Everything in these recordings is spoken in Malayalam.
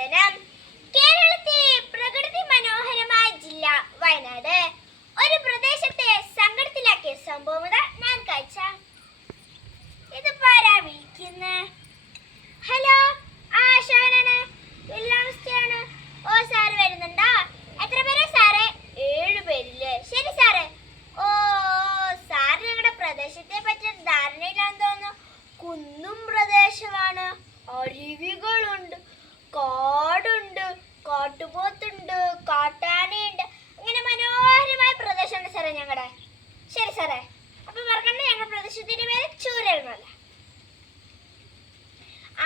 അഭിനന്ദനം. കേരളത്തിലെ പ്രകൃതി മനോഹരമായ ജില്ല വയനാട്. ഒരു പ്രദേശത്തെ സങ്കടത്തിലാക്കിയ സംഭവം ഞാൻ കാഴ്ച. ഇതിപ്പോ ആരാ വിളിക്കുന്നത്? ഹലോ, ആശാനാണ്, വില്ലാമസ്റ്റാണ്. ഓ, സാറ് വരുന്നുണ്ടോ? എത്ര പേരാ സാറേ? 7 പേരില്ലേ? ശരി സാറേ. ഓ, സാറ് ഞങ്ങളുടെ പ്രദേശത്തെ പറ്റി ധാരണയിലാന്ന് തോന്നുന്നു. കുന്നും പ്രദേശമാണ്, അരുവികളുണ്ട്, കാടുണ്ട്, കാട്ടുപോത്തുണ്ട്, കാട്ടാനയുണ്ട്. അങ്ങനെ മനോഹരമായ പ്രദേശമാണ് സാറേ ഞങ്ങളുടെ. ശരി സാറേ. അപ്പൊ മറക്കണ്ട, ഞങ്ങളുടെ പ്രദേശത്തിന്റെ പേര് ചൂരൽമല.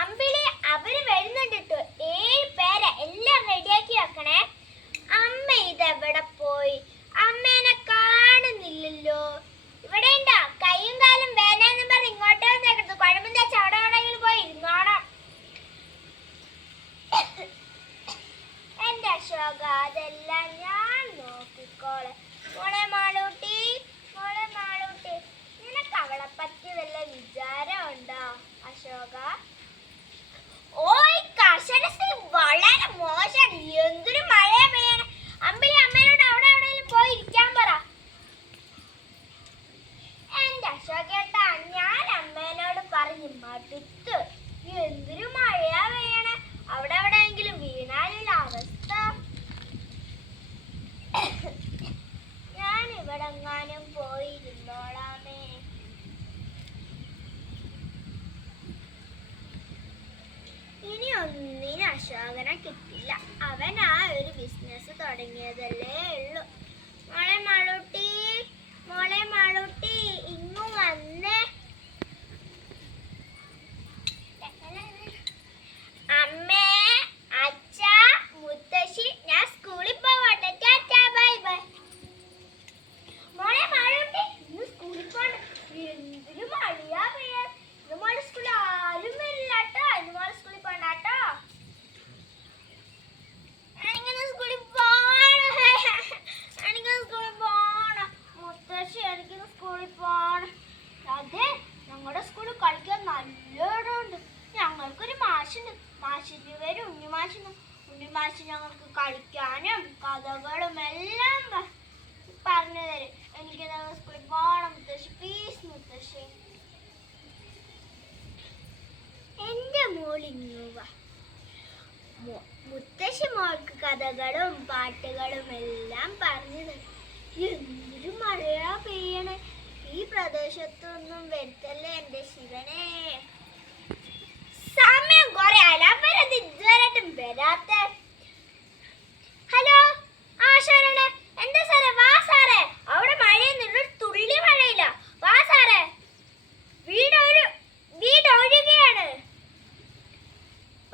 അമ്പിളി അവര് വരുന്നുണ്ട് കേട്ടോ. 7 പേരെ എല്ലാം റെഡിയാക്കി വെക്കണേ. അമ്മ ഇതെവിടെ പോയി? അമ്മേനെ കാണുന്നില്ലല്ലോ. ഇവിടെ ഉണ്ടോ? കൈയും കാലും വേദനയെന്നും പറഞ്ഞ് ഇങ്ങോട്ട് വന്നേക്കരുത്. കുഴമ്പം തേച്ച് അവിടെ എവിടെയെങ്കിലും പോയി ഇരുന്നോണം. എന്റെ അശോക, അതെല്ലാം ഞാൻ നോക്കിക്കോളെ. മോളെ മാളൂട്ടി, മോളെ മാളൂട്ടി, നിനക്ക് അവളെ പറ്റി വല്ല വിചാരം ഉണ്ടോ അശോക? ഓയ്, കർഷകസ്ഥിതി വളരെ മോശമാണ്. എന്തൊരു മഴ പെയ്യണം. അമ്പിളി അമ്മേനോട് അവിടെ എവിടെയെങ്കിലും പോയി ഇരിക്കാൻ പറ. എന്റെ അശോകേട്ടാ, ഞാൻ അമ്മേനോട് പറഞ്ഞു മടുത്ത്. എന്തൊരു മഴയാ പെയ്യണേ. അവിടെ എവിടെയെങ്കിലും വീണാലുള്ള അവസ്ഥ. ഞാൻ ഇവിടെ എങ്ങാനും പോയിരുന്നോളാമേ. ഇനി ഒന്നിനും അശോകനെ കിട്ടില്ല. അവൻ ആ ഒരു ബിസിനസ് തുടങ്ങിയതല്ലേ ഉള്ളൂ. മോളെ മാളൂട്ടി, മോളെ മാളൂട്ടി, ഇങ്ങു വന്നേ. അമ്മേ, അച്ഛാ, മുത്തശ്ശി, ഞാൻ സ്കൂളിൽ പോവട്ടെ. Tata, bye bye. മോളെ മാളൂട്ടി, ഇന്ന് സ്കൂളിൽ പോകണ്ട. എന്തൊരു മഴയാ പെയ്യാൻ. ഇന്ന് മോളെ സ്കൂളിൽ ആരും വരില്ല കേട്ടോ. ഇന്ന് മോളെ സ്കൂളിൽ പോകണ്ട കേട്ടോ. എനിക്കിന്ന് സ്കൂളിൽ പോകണം. എനിക്കിന്ന് സ്കൂളിൽ പോകണം. മുത്തശ്ശി, എനിക്കിന്ന് സ്കൂളിൽ പോകണം. അതെ, ഞങ്ങളുടെ സ്കൂളിൽ കളിക്കാൻ നല്ല ഇടമുണ്ട്. ഞങ്ങൾക്കൊരു മാഷുണ്ട്. മാഷിന്റെ പേര് ഉണ്ണിമാഷെന്ന്. ഉണ്ണിമാഷ് ഞങ്ങൾക്ക് കളിക്കാനും കഥകളും എല്ലാം പറഞ്ഞു തരും. എനിക്ക് സ്കൂളിൽ പോകണം മുത്തശ്ശി, പ്ലീസ് മുത്തശ്ശി. എന്റെ മോളിങ്ങുവ. മുത്തശ്ശി മോൾക്ക് കഥകളും പാട്ടുകളും എല്ലാം പറഞ്ഞു തരും. എന്തൊരു മഴയാ പെയ്യണേ. ഈ പ്രദേശത്തൊന്നും വരുത്തല്ലേ എന്റെ ശിവനെ. സമയം കുറെ അലവരത് ഇതുവരെയായിട്ടും വരാത്ത. ഹലോ, ആശാനാണ്. എന്താ സാറേ? വാ സാറേ. അവിടെ മഴയൊന്നുമില്ല, ഒരു തുള്ളി മഴയില്ല. വാ സാറേ. വീട് ഒഴുകയാണ്.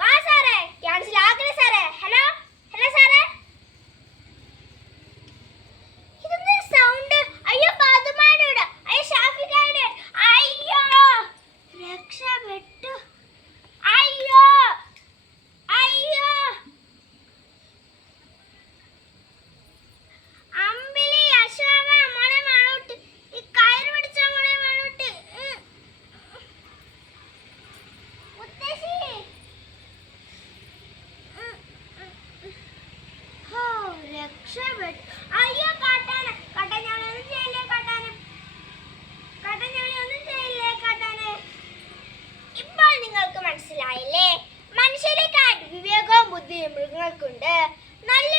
വാ സാറേ. ക്യാൻസൽ ആക്കണേ സാറേ. ഹലോ, ഹലോ സാറേ. ഇതെന്തൊരു സൗണ്ട്? അയ്യോ, പാത്തുമാരുടെ, അയ്യോ ഷാഫിക്കാരുടെ, അയ്യോ രക്ഷപ്പെട്ടു. അയ്യോ, അയ്യോ. അമ്പിളി, അശോക, മോളെ മാളൂട്ടി, ഈ കയറ് പിടിച്ച മോളെ മാളൂട്ടി. മുത്തശ്ശി. ഹോ, രക്ഷപ്പെട്ടു. അയ്യോ, കാട്ടാന, കാട്ടാൻ ഞാനൊന്നും ചെയ്യില്ലേ കാട്ടാന്. കാട്ടാൻ ഞാനൊന്നും ചെയ്യില്ലേ കാട്ടാന്. ഇപ്പോൾ നിങ്ങൾക്ക് മനസ്സിലായില്ലേ? മനുഷ്യരെക്കാൾ വിവേകവും ബുദ്ധിയും മൃഗങ്ങൾക്കുണ്ട്. നല്ല